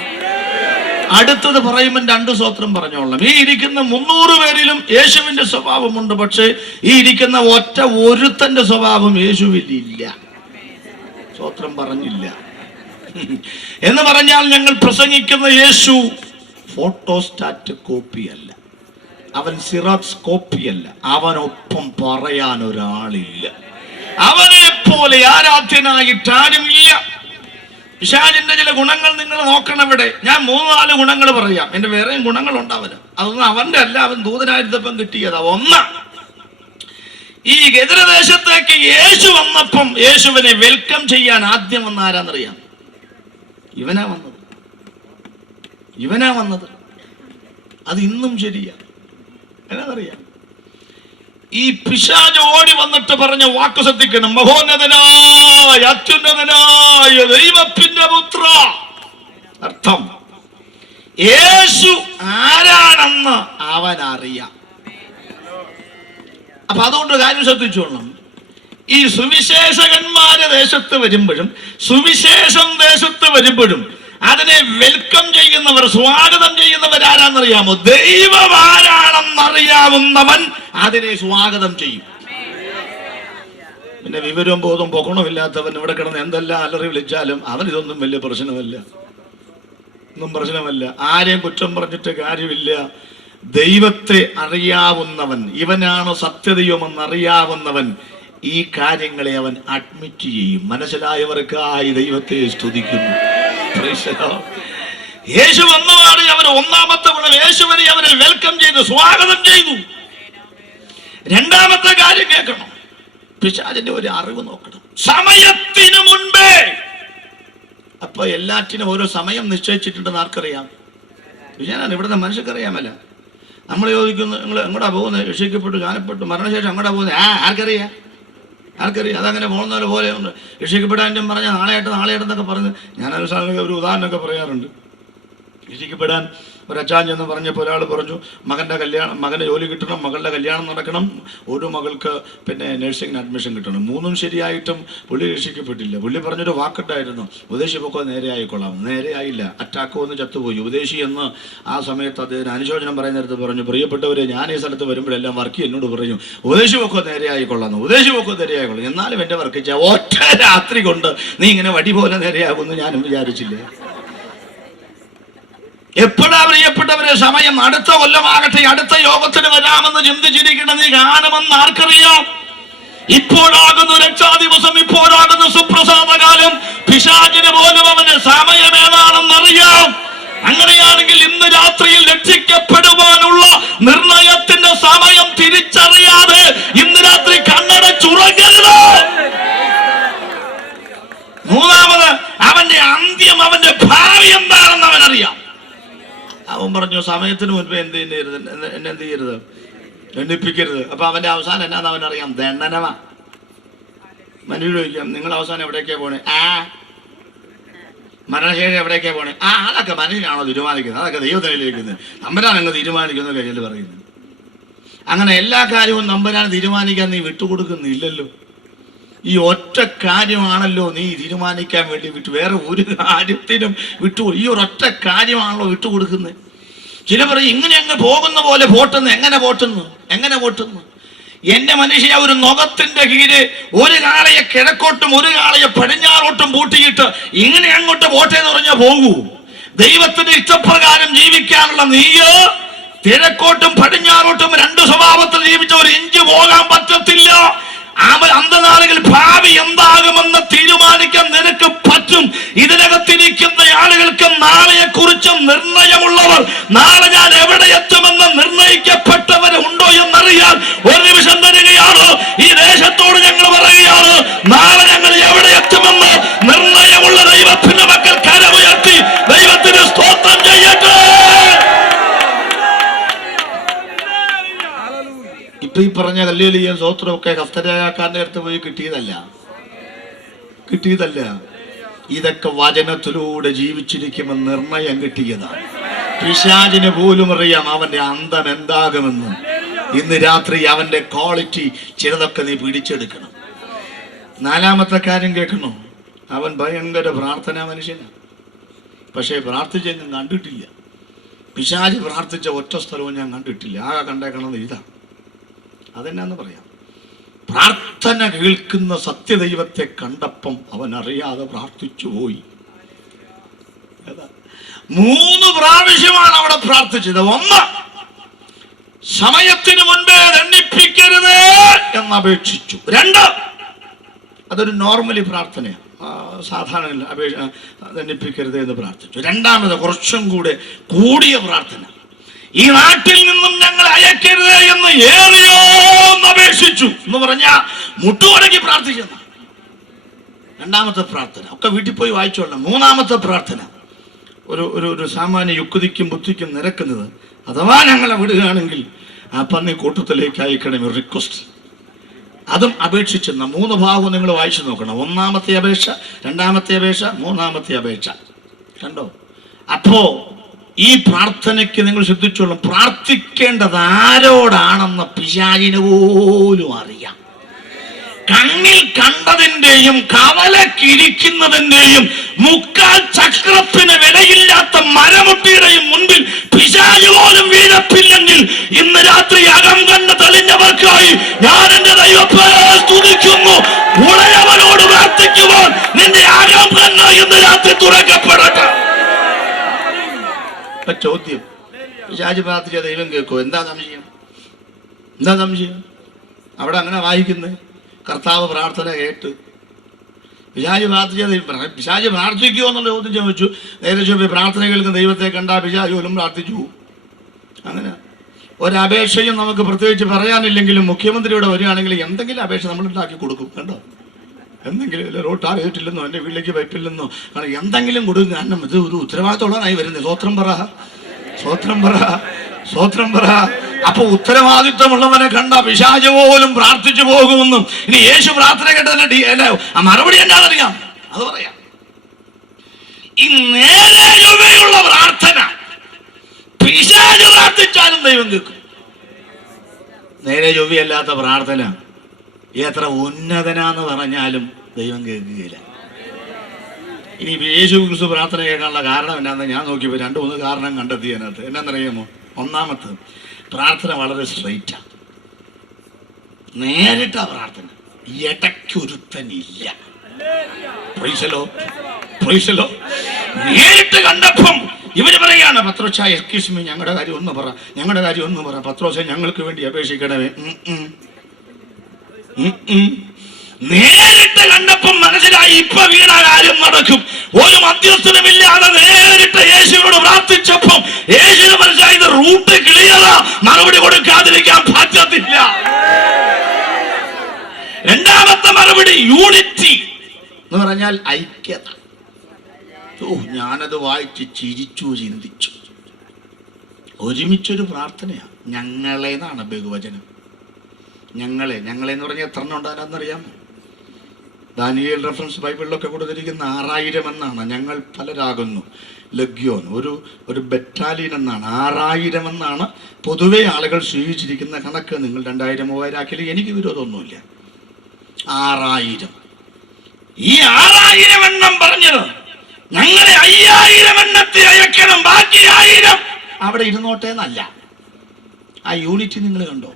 അടുത്തത് പറയുമ്പോൾ 2 സ്വത്രം പറഞ്ഞോളാം. ഈ ഇരിക്കുന്ന 300 പേരിലും യേശുവിന്റെ സ്വഭാവമുണ്ട്. പക്ഷേ ഈ ഇരിക്കുന്ന ഒറ്റ ഒരുത്തന്റെ സ്വഭാവം യേശുവിലില്ല. സ്വത്രം പറഞ്ഞില്ല എന്ന് പറഞ്ഞാൽ ഞങ്ങൾ പ്രസംഗിക്കുന്ന യേശു ഫോട്ടോസ്റ്റാറ്റ് കോപ്പിയല്ല, അവൻ സിറാക്സ് കോപ്പിയല്ല, അവനൊപ്പം പറയാൻ ഒരാളില്ല, അവനെ പോലെ ആരാധ്യനായിട്ട് ആരുമില്ല. പിശാചിന്റെ ചില ഗുണങ്ങൾ നിങ്ങൾ നോക്കണം. ഇവിടെ ഞാൻ 3-4 ഗുണങ്ങൾ പറയാം. എന്റെ വേറെയും ഗുണങ്ങളുണ്ട് അവന്. അതൊന്നും അവന്റെ അല്ല, അവൻ ദൂതനായിരുന്നപ്പം കിട്ടിയതാ. ഒന്ന്, ഈ ഗദരദേശത്തേക്ക് യേശു വന്നപ്പം യേശുവിനെ വെൽക്കം ചെയ്യാൻ ആദ്യം വന്ന ആരാന്നറിയാം? ഇവനാ വന്നത്. അത് ഇന്നും ശരിയാ. എന്നറിയാം, ഈ പിശാച് ഓടി വന്നിട്ട് പറഞ്ഞ വാക്ക് ശ്രദ്ധിക്കണം. മഹോന്നതനായ അത്യുന്നതനായ ദൈവത്തിന്റെ പുത്ര. അർത്ഥം, യേശു ആരാണെന്ന് അവൻ അറിയാം. അപ്പൊ അതുകൊണ്ട് കാര്യം ശ്രദ്ധിച്ചോളണം. ഈ സുവിശേഷകന്മാര് ദേശത്ത് വരുമ്പോഴും സുവിശേഷം ദേശത്ത് വരുമ്പോഴും അതിനെ വെൽക്കം ചെയ്യുന്നവർ, സ്വാഗതം ചെയ്യുന്നവർ ആരാന്നറിയാമോ? ദൈവം ആരാണെന്നറിയാവുന്നവൻ അതിനെ സ്വാഗതം ചെയ്യും. പിന്നെ വിവരവും ബോധവും പൊക്കണമില്ലാത്തവൻ ഇവിടെ കിടന്ന് എന്തെല്ലാം അലറി വിളിച്ചാലും അവൻ ഇതൊന്നും വലിയ പ്രശ്നമല്ല, ഒന്നും പ്രശ്നമല്ല. ആരെയും കുറ്റം പറഞ്ഞിട്ട് കാര്യമില്ല. ദൈവത്തെ അറിയാവുന്നവൻ, ഇവനാണ് സത്യദൈവമെന്നറിയാവുന്നവൻ, ഈ കാര്യങ്ങളെ അവൻ അഡ്മിറ്റ് ചെയ്യും. മനസ്സിലായവർക്കായി ദൈവത്തെ സ്തുതിക്കുന്നു. യേശു വന്നതാണ് അവർ ഒന്നാമത്തെ ഗുണം. യേശുവിനെ അവരെ വെൽക്കം ചെയ്തു, സ്വാഗതം ചെയ്തു. രണ്ടാമത്തെ കാര്യം കേൾക്കണം, പിശാചിന്റെ ഒരു അറിവ് നോക്കണം. സമയത്തിന് മുൻപേ. അപ്പൊ എല്ലാറ്റിനും ഓരോ സമയം നിശ്ചയിച്ചിട്ടുണ്ടെന്ന് ആർക്കറിയാം? ഞാനാണ് ഇവിടുത്തെ മനുഷ്യർക്കറിയാമല്ല. നമ്മൾ ചോദിക്കുന്നു, നിങ്ങൾ എങ്ങോട്ടാ പോകുന്നത്? രക്ഷിക്കപ്പെട്ടു, ജ്ഞാനപ്പെട്ടു, മരണശേഷം എങ്ങോട്ടാ പോകുന്നത്? ആർക്കറിയാം? അതങ്ങനെ പോകുന്ന പോലെ ഉണ്ട്. രക്ഷിക്കപ്പെടാനും പറഞ്ഞാൽ നാളെയായിട്ടെന്നൊക്കെ പറഞ്ഞ് ഞാൻ ഒരു ഉദാഹരണമൊക്കെ പറയാറുണ്ട്. രക്ഷിക്കപ്പെടാൻ ഒരച്ഛാൻ ചെന്ന് പറഞ്ഞപ്പോൾ ഒരാൾ പറഞ്ഞു, മകൻ്റെ ജോലി കിട്ടണം, മകളുടെ കല്യാണം നടക്കണം, ഒരു മകൾക്ക് പിന്നെ നഴ്സിംഗിന് അഡ്മിഷൻ കിട്ടണം. മൂന്നും ശരിയായിട്ടും പുള്ളി രക്ഷിക്കപ്പെട്ടില്ല. പുള്ളി പറഞ്ഞൊരു വാക്കുണ്ടായിരുന്നു, ഉപദേശി പൊക്കോ നേരെ ആയിക്കൊള്ളാം. നേരെ ആയില്ല, അറ്റാക്ക് വന്ന് ചത്തുപോയി. ഉപദേശി എന്ന് ആ സമയത്ത് അദ്ദേഹം അനുശോചനം പറയുന്നിടത്ത് പറഞ്ഞു, പ്രിയപ്പെട്ടവരെ, ഞാൻ ഈ സ്ഥലത്ത് വരുമ്പോഴെല്ലാം വർക്ക് എന്നോട് പറയും, ഉപദേശി പൊക്കോ നേരെ ആയിക്കൊള്ളാം, ഉപദേശി പൊക്കോ നേരെ ആയിക്കൊള്ളാം. എന്നാലും എൻ്റെ വർക്ക് ഒറ്റ രാത്രി കൊണ്ട് നീ ഇങ്ങനെ വടി പോലെ നേരെയാകുമെന്ന് ഞാനും വിചാരിച്ചില്ല. എപ്പോഴാ പ്രിയപ്പെട്ടവരെ സമയം? അടുത്ത കൊല്ലമാകട്ടെ, അടുത്ത യോഗത്തിന് വരാമെന്ന് ചിന്തിച്ചിരിക്കണം. നീ കാണുമെന്ന് ആർക്കറിയാം? ഇപ്പോഴാകുന്നു രക്ഷാദിവസം, ഇപ്പോഴാകുന്നു സുപ്രസാദകാലം. പിശാചിന് പോലും അവന് സമയം ഏതാണെന്നറിയാം. അങ്ങനെയാണെങ്കിൽ ഇന്ന് രാത്രിയിൽ രക്ഷിക്കപ്പെടുവാനുള്ള നിർണയത്തിന്റെ സമയം തിരിച്ചറിയാതെ ഇന്ന് രാത്രി കണ്ണടച്ചുറങ്ങരുത്. മൂന്നാമത്, അവന്റെ അന്ത്യം, അവന്റെ ഭാവി എന്താണെന്ന് അവനറിയാം. അവൻ പറഞ്ഞു, സമയത്തിന് മുൻപ് എന്ത് ചെയ്യരുത്, എണ്ണിപ്പിക്കരുത്. അപ്പൊ അവന്റെ അവസാനം എന്നാന്ന് അവനറിയാം, ദണ്ഡനമാ. മനുഷ്യ ചോദിക്കാം, നിങ്ങൾ അവസാനം എവിടേക്കാ പോണേ? മരണശേഷം എവിടേക്കാ പോണേ? അതൊക്കെ മനുഷ്യനാണോ തീരുമാനിക്കുന്നത്? അതൊക്കെ ദൈവത്തിലിരിക്കുന്നത്, നമ്പരാൻ അങ്ങ് തീരുമാനിക്കുന്ന കഴിഞ്ഞാൽ പറയുന്നത്. അങ്ങനെ എല്ലാ കാര്യവും നമ്പരാൻ തീരുമാനിക്കാൻ നീ വിട്ടുകൊടുക്കുന്നില്ലല്ലോ. ഈ ഒറ്റ കാര്യമാണല്ലോ നീ തീരുമാനിക്കാൻ വേണ്ടി വേറെ ഒരു കാര്യത്തിനും ഈ ഒരൊറ്റ കാര്യമാണല്ലോ വിട്ടുകൊടുക്കുന്നത്. ചില പറയും, ഇങ്ങനെ അങ്ങ് പോകുന്ന പോലെ പോട്ടുന്നു. എങ്ങനെ പോട്ടുന്നു? എന്റെ മനുഷ്യ, ഒരു നുകത്തിന്റെ കീഴ് ഒരു കാളയെ കിഴക്കോട്ടും ഒരു കാളയെ പടിഞ്ഞാറോട്ടും പൂട്ടിയിട്ട് ഇങ്ങനെ അങ്ങോട്ട് പോട്ടേന്ന് പറഞ്ഞാൽ പോകൂ? ദൈവത്തിന്റെ ഇഷ്ടപ്രകാരം ജീവിക്കാനുള്ള നീയോ കിഴക്കോട്ടും പടിഞ്ഞാറോട്ടും രണ്ട് സ്വഭാവത്തിൽ ജീവിച്ച ഒരു ഇഞ്ച് പോകാൻ പറ്റത്തില്ല. അന്തനാളുകൾ ഭാവി എന്താകുമെന്ന് തീരുമാനിക്കാൻ നിനക്ക് പറ്റും. ഇതിനകത്തിരിക്കുന്ന ആളുകൾക്ക് നാളെയെ കുറിച്ചും നിർണയമുള്ളവർ, നാളെ ഞാൻ എവിടെ എത്തുമെന്ന് നിർണയിക്കപ്പെട്ടവർ ഉണ്ടോ എന്നറിയാൻ ഒരു നിമിഷം തരികയാണ്. ഈ ദേശത്തോട് ഞങ്ങൾ പറയുകയാണ്, നാളെ ഞങ്ങൾ എവിടെ എത്തുമെന്ന് നിർണയമുള്ള ദൈവത്തിന്റെ മക്കൾ കരമുയർത്തി ദൈവത്തിന് സ്തോത്രം ചെയ്യട്ടെ. ഇപ്പൊ ഈ പറഞ്ഞ ഹല്ലേലൂയയും സ്തോത്രമൊക്കെ കഫ്തരാക്കാരന്റെ അടുത്ത് പോയി കിട്ടിയതല്ല. ഇതൊക്കെ വചനത്തിലൂടെ ജീവിച്ചിരിക്കുമെന്ന് നിർണയം കിട്ടിയതാണ്. പിശാചിന് പോലും അറിയാം അവന്റെ അന്തം എന്താകുമെന്ന്. ഇന്ന് രാത്രി അവന്റെ ക്വാളിറ്റി ചിലതൊക്കെ നീ പിടിച്ചെടുക്കണം. നാലാമത്തെ കാര്യം കേൾക്കണോ? അവൻ ഭയങ്കര പ്രാർത്ഥനാ മനുഷ്യനാണ്. പക്ഷേ പ്രാർത്ഥിച്ചെങ്ങും കണ്ടിട്ടില്ല. പിശാച് പ്രാർത്ഥിച്ച ഒറ്റ സ്ഥലവും ഞാൻ കണ്ടിട്ടില്ല. ആകെ കണ്ടേക്കണമെന്ന് ഇതാ. അതെന്നാന്ന് പറയാം, പ്രാർത്ഥന കേൾക്കുന്ന സത്യദൈവത്തെ കണ്ടപ്പം അവൻ അറിയാതെ പ്രാർത്ഥിച്ചു പോയി. 3 പ്രാവശ്യമാണ് അവിടെ പ്രാർത്ഥിച്ചത്. 1, സമയത്തിന് മുൻപേ ദണ്ഡിപ്പിക്കരുത് എന്നപേക്ഷിച്ചു. 2, അതൊരു നോർമലി പ്രാർത്ഥനയാണ്, സാധാരണ ദണ്ഡിപ്പിക്കരുത് എന്ന് പ്രാർത്ഥിച്ചു. 2ാമത് കുറച്ചും കൂടെ കൂടിയ പ്രാർത്ഥന, ഈ നാട്ടിൽ നിന്നും ഞങ്ങൾ അയക്കരുത് എന്ന് ഏറിയോ അപേക്ഷിച്ചു എന്ന് പറഞ്ഞ മുട്ടുമടക്കി പ്രാർത്ഥിക്കുന്ന 2ാമത്തെ പ്രാർത്ഥന. ഒക്കെ വീട്ടിൽ പോയി വായിച്ചോളാം. 3ാമത്തെ പ്രാർത്ഥന ഒരു സാമാന്യ യുക്തിക്കും ബുദ്ധിക്കും നിരക്കുന്നത്, അഥവാ ഞങ്ങളെ വിടുകയാണെങ്കിൽ ആ പന്നി കൂട്ടത്തിലേക്ക് അയക്കണം, ഒരു റിക്വസ്റ്റ്. അതും അപേക്ഷിച്ചെന്ന 3 ഭാഗവും നിങ്ങൾ വായിച്ചു നോക്കണം. 1ാമത്തെ അപേക്ഷ, 2ാമത്തെ അപേക്ഷ, 3ാമത്തെ അപേക്ഷ. കണ്ടോ? അപ്പോ ഈ പ്രാർത്ഥനയ്ക്ക് നിങ്ങൾ ശ്രദ്ധിച്ചോളും, പ്രാർത്ഥിക്കേണ്ടത് ആരോടാണെന്ന് പിശാചിന് പോലും അറിയാം. കണ്ണിൽ കണ്ടതിന്റെയും കവലക്കിരിക്കുന്നതിന്റെയും 3/4 ചക്രത്തിന് വിലയില്ലാത്ത മരമുട്ടിയുടെയും മുൻപിൽ പിശാച് പോലും വീഴപ്പില്ലെങ്കിൽ ഇന്ന് രാത്രി അകം കണ്ണ് തെളിഞ്ഞവർക്കായി ഞാൻ എന്റെ ദൈവത്തെ സ്തുതിക്കുന്നു. ഉടയവനോട് പ്രാർത്ഥിക്കുവാൻ നിന്റെ അകം കണ്ണ് ഇന്ന് രാത്രി തുറക്കപ്പെടട്ടെ. ചോദ്യം, പിശാച് പ്രാർത്ഥിച്ച ദൈവം കേൾക്കോ? എന്താ സംശയം? അവിടെ അങ്ങനെ വായിക്കുന്നത്, കർത്താവ് പ്രാർത്ഥന കേട്ട്. പിശാച് പ്രാർത്ഥിക്കുമോ എന്നുള്ള ചോദ്യം ചോദിച്ചു. നേരെ പ്രാർത്ഥന കേൾക്കുന്ന ദൈവത്തെ കണ്ടാൽ പിശാച് പോലും പ്രാർത്ഥിച്ചു. അങ്ങനെ ഒരപേക്ഷയും നമുക്ക് പ്രത്യേകിച്ച് പറയാനില്ലെങ്കിലും മുഖ്യമന്ത്രിയോട് വരികയാണെങ്കിൽ എന്തെങ്കിലും അപേക്ഷ നമ്മൾ ഉണ്ടാക്കി കൊടുക്കും. കണ്ടോ? എന്തെങ്കിലും റോഡ് അറിയിട്ടില്ലെന്നോ, എൻ്റെ വീട്ടിലേക്ക് പൈപ്പില്ലെന്നോ, കാരണം എന്തെങ്കിലും കൊടുക്കും. കാരണം ഇത് ഒരു ഉത്തരവാദിത്തമുള്ളതായി വരുന്നത്. സ്വോത്രം പറ. അപ്പൊ ഉത്തരവാദിത്വമുള്ളവനെ കണ്ട പിശാച് പോലും പ്രാർത്ഥിച്ചു പോകുമെന്നും ഇനി യേശു പ്രാർത്ഥന കേട്ടതിന്റെ മറുപടി എന്താണെന്നറിയാം? അത് പറയാം. ഈ നേരെ ചൊവ്വയുള്ള പ്രാർത്ഥന പിശാച് പ്രാർത്ഥിച്ചാലും ദൈവം കേൾക്കും. നേരെ ചൊവ്വയല്ലാത്ത പ്രാർത്ഥന എത്ര ഉന്നതനാന്ന് പറഞ്ഞാലും ദൈവം കേൾക്കുകയില്ല. ഇനി യേശു ക്രിസ്തു പ്രാർത്ഥന കേൾക്കാനുള്ള കാരണം എന്നാന്ന് ഞാൻ നോക്കിയപ്പോൾ 2-3 കാരണം കണ്ടെത്തി. അതിനകത്ത് എന്നാന്നറിയാമോ? ഒന്നാമത്തെ, പ്രാർത്ഥന വളരെ സ്ട്രെയിറ്റാണ്, നേരിട്ട പ്രാർത്ഥന, ഇടയ്ക്കൊരുത്തനില്ല. നേരിട്ട് കണ്ടപ്പം ഇവര് പറയാണ്, പത്രോസ് എക്സ്ക്യൂസ് മീ, ഞങ്ങളുടെ കാര്യം ഒന്ന് പറ പത്രോസെ, ഞങ്ങൾക്ക് വേണ്ടി അപേക്ഷിക്കണമേ. നേരിട്ട് കണ്ടപ്പം മനസ്സിലായി ഇപ്പൊ വീണ കാര്യം നടക്കും. ഒരു മധ്യസ്ഥനുമില്ലാതെ നേരിട്ട് യേശുവിനോട് പ്രാർത്ഥിച്ചപ്പം യേശുവിന് മനസ്സിലായി ഇത് റൂട്ട് ക്ലിയറാ, മറുപടി കൊടുക്കാതിരിക്കാൻ പറ്റത്തില്ല. രണ്ടാമത്തെ മറുപടി യൂണിറ്റി എന്ന് പറഞ്ഞാൽ ഐക്യത. ഞാനത് വായിച്ച് ചിരിച്ചു, ചിന്തിച്ചു. ഒരുമിച്ചൊരു പ്രാർത്ഥനയാണ്. ഞങ്ങളെന്നാണ് ബഹുവചനം. ഞങ്ങളെ എന്ന് പറഞ്ഞാൽ എത്ര ഉണ്ടാകാന്നറിയാമോ? ദാനിയേൽ റെഫറൻസ് ബൈബിളിലൊക്കെ കൊടുത്തിരിക്കുന്ന 6000 എന്നാണ്. ഞങ്ങൾ പലരാകുന്നു. ലഗ്യോൻ ഒരു ബറ്റാലിയൻ എന്നാണ്. 6000 എന്നാണ് പൊതുവെ ആളുകൾ സ്വീകരിച്ചിരിക്കുന്ന കണക്ക്. നിങ്ങൾ 2000-3000 ആക്കിയാൽ എനിക്ക് വിരോധമൊന്നുമില്ല. 6000. ഈ 6000 എണ്ണം പറഞ്ഞത് ഞങ്ങളെ 5000 എണ്ണത്തിൽ അയക്കണം, ബാക്കി 1000 അവിടെ ഇരുന്നോട്ടെ എന്നല്ല. ആ യൂണിറ്റി നിങ്ങൾ കണ്ടോ?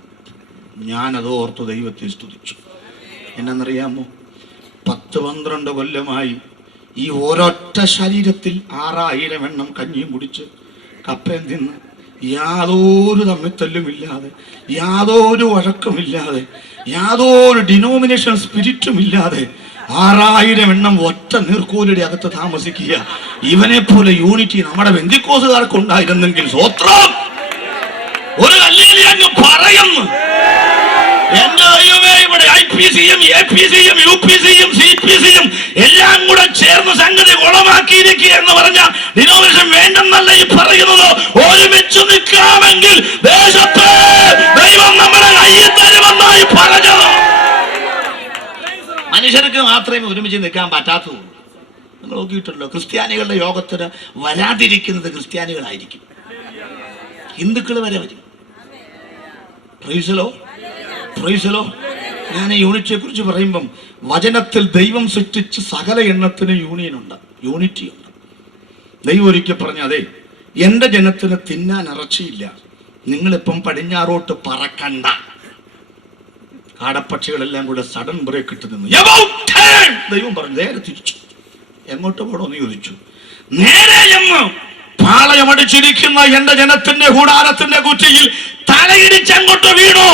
ഞാനത് ഓർത്ത് ദൈവത്തെ സ്തുതിച്ചു. എന്നറിയാമോ? 10-12 കൊല്ലമായി ഈ ഒരൊറ്റ ശരീരത്തിൽ 6000 എണ്ണം കഞ്ഞിയും കുടിച്ച് കപ്പയും തിന്ന് യാതൊരു തമ്മിത്തല്ലുമില്ലാതെ, യാതൊരു വഴക്കമില്ലാതെ, യാതൊരു ഡിനോമിനേഷൻ സ്പിരിറ്റും ഇല്ലാതെ 6000 എണ്ണം ഒറ്റ നീർക്കോലിയുടെ അകത്ത് താമസിക്കുക. ഇവനെ പോലെ യൂണിറ്റി നമ്മുടെ പെന്തിക്കോസുകാർക്ക് ഉണ്ടായിരുന്നെങ്കിൽ സ്വത്രം ഒരു കല്ലേലി അങ്ങ് പറയുന്നു. എന്റെ ദൈവമേ, ഇവിടെ IPC-യും APC-യും UPC-യും CPC-യും എല്ലാം കൂടെ ചേർന്ന് സംഗതി കുളമാക്കിയിരിക്കുക എന്ന് പറഞ്ഞ ഡിനോമിനേഷൻ വേണ്ടെന്നല്ല ഈ പറയുന്നത്. ഒരുമിച്ച് നിൽക്കാമെങ്കിൽ ദേശത്തെ ദൈവം നമ്മുടെ കയ്യിൽ തരുമെന്നായി പറഞ്ഞത്. മനുഷ്യർക്ക് മാത്രമേ ഒരുമിച്ച് നിൽക്കാൻ പറ്റാത്തതുള്ളൂ. നിങ്ങൾ നോക്കിയിട്ടുണ്ടല്ലോ, ക്രിസ്ത്യാനികളുടെ യോഗത്തിന് വരാതിരിക്കുന്നത് ക്രിസ്ത്യാനികളായിരിക്കും. ഹിന്ദുക്കൾ വരെ വരും. പ്രൈസലോ. ഞാൻ യൂണിറ്റിയെ കുറിച്ച് പറയുമ്പം വചനത്തിൽ ദൈവം സൃഷ്ടിച്ച് സകല എണ്ണത്തിന് യൂണിറ്റി ഉണ്ട്. ദൈവം ഒരിക്കൽ പറഞ്ഞ, അതെ എന്റെ ജനത്തിന് തിന്നാൻ ഇറച്ചിയില്ല, നിങ്ങളിപ്പം പടിഞ്ഞാറോട്ട് പറക്കണ്ട. കാടപ്പക്ഷികളെല്ലാം കൂടെ സഡൻ ബ്രേക്ക് ഇട്ട് നിന്നു. ദൈവം പറഞ്ഞു നേരെ തിരിച്ചു. എങ്ങോട്ട് പോകണമെന്ന് ചോദിച്ചു. നേരെ എന്ന് പാളയമടിച്ചിരിക്കുന്ന എന്റെ ജനത്തിന്റെ കൂടാരത്തിന്റെ കുറ്റിയിൽ തലയിടിച്ചങ്ങോട്ട് വീണു.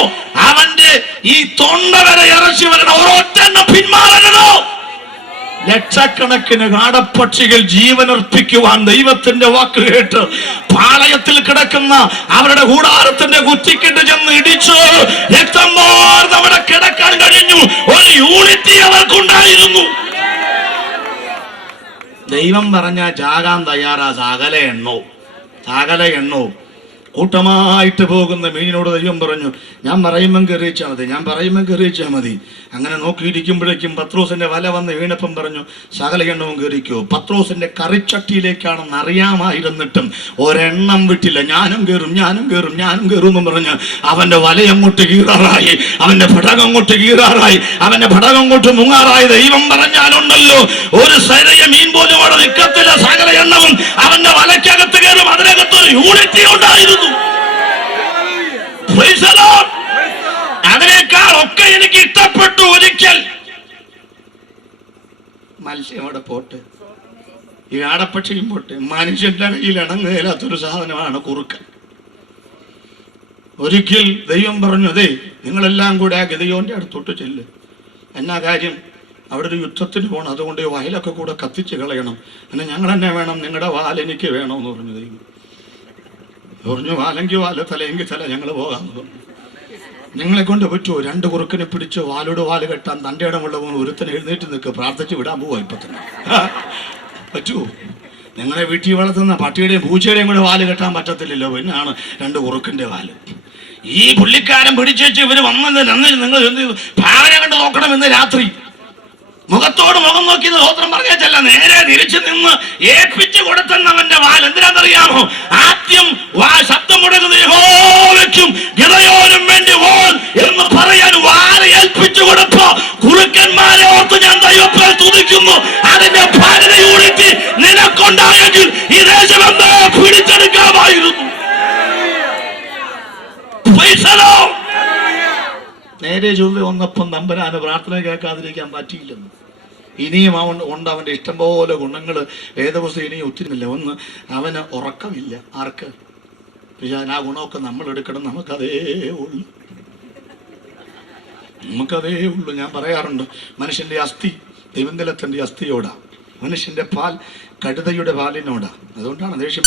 അവന്റെ ഈ തൊണ്ട വരെ ഇറച്ചി വരണ ഒരൊറ്റ പിന്മാറണോ? ലക്ഷക്കണക്കിന് കാടപ്പക്ഷികൾ ജീവനർപ്പിക്കുവാൻ ദൈവത്തിന്റെ വാക്ക് കേട്ട് പാളയത്തിൽ കിടക്കുന്ന അവരുടെ കൂടാരത്തിന്റെ കുറ്റിക്കിട്ട് ചെന്ന് ഇടിച്ചു. രക്തം അവിടെ കിടക്കാൻ കഴിഞ്ഞു. ഒരു യൂണിറ്റി അവർക്കുണ്ടായിരുന്നു. ദൈവം പറഞ്ഞ ചാകാൻ തയ്യാറാ. സകല എണ്ണോ കൂട്ടമായിട്ട് പോകുന്ന മീനിനോട് ദൈവം പറഞ്ഞു, ഞാൻ പറയുമ്പം കയറിയിച്ചാൽ മതി. അങ്ങനെ നോക്കിയിരിക്കുമ്പോഴേക്കും പത്രോസിന്റെ വല വന്ന് വീണപ്പം പറഞ്ഞു, സകല എണ്ണവും കയറിക്കോ. പത്രോസിന്റെ കറിച്ചട്ടിയിലേക്കാണെന്ന് അറിയാമായിരുന്നിട്ടും ഒരെണ്ണം വിട്ടില്ല. ഞാനും കയറും എന്ന് പറഞ്ഞ് അവന്റെ വല അങ്ങോട്ട് കീറാറായി, അവന്റെ പടകം അങ്ങോട്ട് കീറാറായി, അവന്റെ പടകം അങ്ങോട്ട് മുങ്ങാറായി. ദൈവം പറഞ്ഞാലുണ്ടല്ലോ, ഒരു സൈതയ മീൻ പോലും അവിടെ നിൽക്കത്തില്ല. സകല എണ്ണവും അവന്റെ വലയ്ക്കകത്ത് കയറും. അതിനകത്തൊരു യൂണിറ്റി ഉണ്ടായിരുന്നു. അതിനേക്കാൾ ഒക്കെ എനിക്ക് ഇഷ്ടപ്പെട്ടു. ഒരിക്കൽ മത്സ്യം അവിടെ പോട്ടെ, ഈ ആടപ്പക്ഷിയും പോട്ടെ, മനുഷ്യന്റെ കയ്യിൽ ഇണങ്ങുകയില്ലാത്തൊരു സാധനമാണ് കുറുക്കൻ. ഒരിക്കൽ ദൈവം പറഞ്ഞു, അതെ നിങ്ങളെല്ലാം കൂടെ ആ ഗിദെയോന്റെ അടുത്തോട്ട് ചെല്ല്. എന്നാ കാര്യം? അവിടെ ഒരു യുദ്ധത്തിന് പോകണം, അതുകൊണ്ട് വയലൊക്കെ കൂടെ കത്തിച്ച് കളയണം. എന്നാൽ ഞങ്ങൾ തന്നെ വേണം, നിങ്ങളുടെ വാൽ എനിക്ക് വേണമെന്ന് പറഞ്ഞു. ദൈവം പറഞ്ഞു, വാലെങ്കിൽ വാല്, തലയെങ്കിൽ തല, ഞങ്ങൾ പോകാമെന്ന് പറഞ്ഞു. ഞങ്ങളെ കൊണ്ട് പറ്റുമോ? 2 കുറുക്കനെ പിടിച്ച് വാലോട് വാല് കെട്ടാൻ തൻ്റെ ഇടമുള്ള പോകുന്ന ഒരുത്തനെ എഴുന്നേറ്റ് നിൽക്കുക, പ്രാർത്ഥിച്ച് വിടാൻ പോവാ. ഇപ്പൊ തന്നെ പറ്റുമോ? നിങ്ങളെ വീട്ടിൽ വളർത്തുന്ന പട്ടിയുടെയും പൂച്ചയുടെയും കൂടെ വാല് കെട്ടാൻ പറ്റത്തില്ലല്ലോ, പിന്നാണ് 2 കുറുക്കൻ്റെ വാല്. ഈ പുള്ളിക്കാരൻ പിടിച്ചു വെച്ച് ഇവര് വന്നത് നിങ്ങൾ എന്ത് ചെയ്തു? ഭാവന കണ്ട് നോക്കണം. ഇന്ന് രാത്രി മുഖത്തോട് മുഖം നോക്കി സ്തോത്രം പറഞ്ഞേച്ചല്ല, നേരെ തിരിച്ചു നിന്ന് ഏൽപ്പിച്ചു കൊടുത്തെന്നവന്റെ വാൽ എന്തിനാണെന്നറിയാമോ? ആദ്യം ശബ്ദം മുടങ്ങുന്ന യഹോവയ്ക്കും ഗിദെയോനും വേണ്ടി ഓൻ എന്ന് പറയാൻ വാല് ഏൽപ്പിച്ചു കൊടുത്തോ കുറുക്കന്മാരെ ഓർത്ത് ഞാൻ ദൈവത്തെ തുതിക്കുന്നു. അതിന്റെ ഭാരത യൂണിറ്റി നിനക്കൊണ്ടായെങ്കിൽ ഈ ദേശം എന്താ പിടിച്ചെടുക്കാമായിരുന്നു. നേരെ ചൊവ്വെ വന്നപ്പം നമ്പരാന് പ്രാർത്ഥന കേൾക്കാതിരിക്കാൻ പറ്റിയില്ലെന്ന്. ഇനിയും ഉണ്ട് അവൻ്റെ ഇഷ്ടംപോലെ ഗുണങ്ങൾ. വേദപുസ്തകം ഇനിയും ഒത്തിരിമില്ല. ഒന്ന്, അവന് ഉറക്കമില്ല. ആർക്ക്? ആ ഗുണമൊക്കെ നമ്മൾ എടുക്കണം. നമുക്കതേ ഉള്ളൂ. ഞാൻ പറയാറുണ്ട്, മനുഷ്യന്റെ അസ്ഥി തിമിംഗലത്തിന്റെ അസ്ഥിയോടാ, മനുഷ്യന്റെ പാൽ കഴുതയുടെ പാലിനോടാ. അതുകൊണ്ടാണ് ദേഷ്യം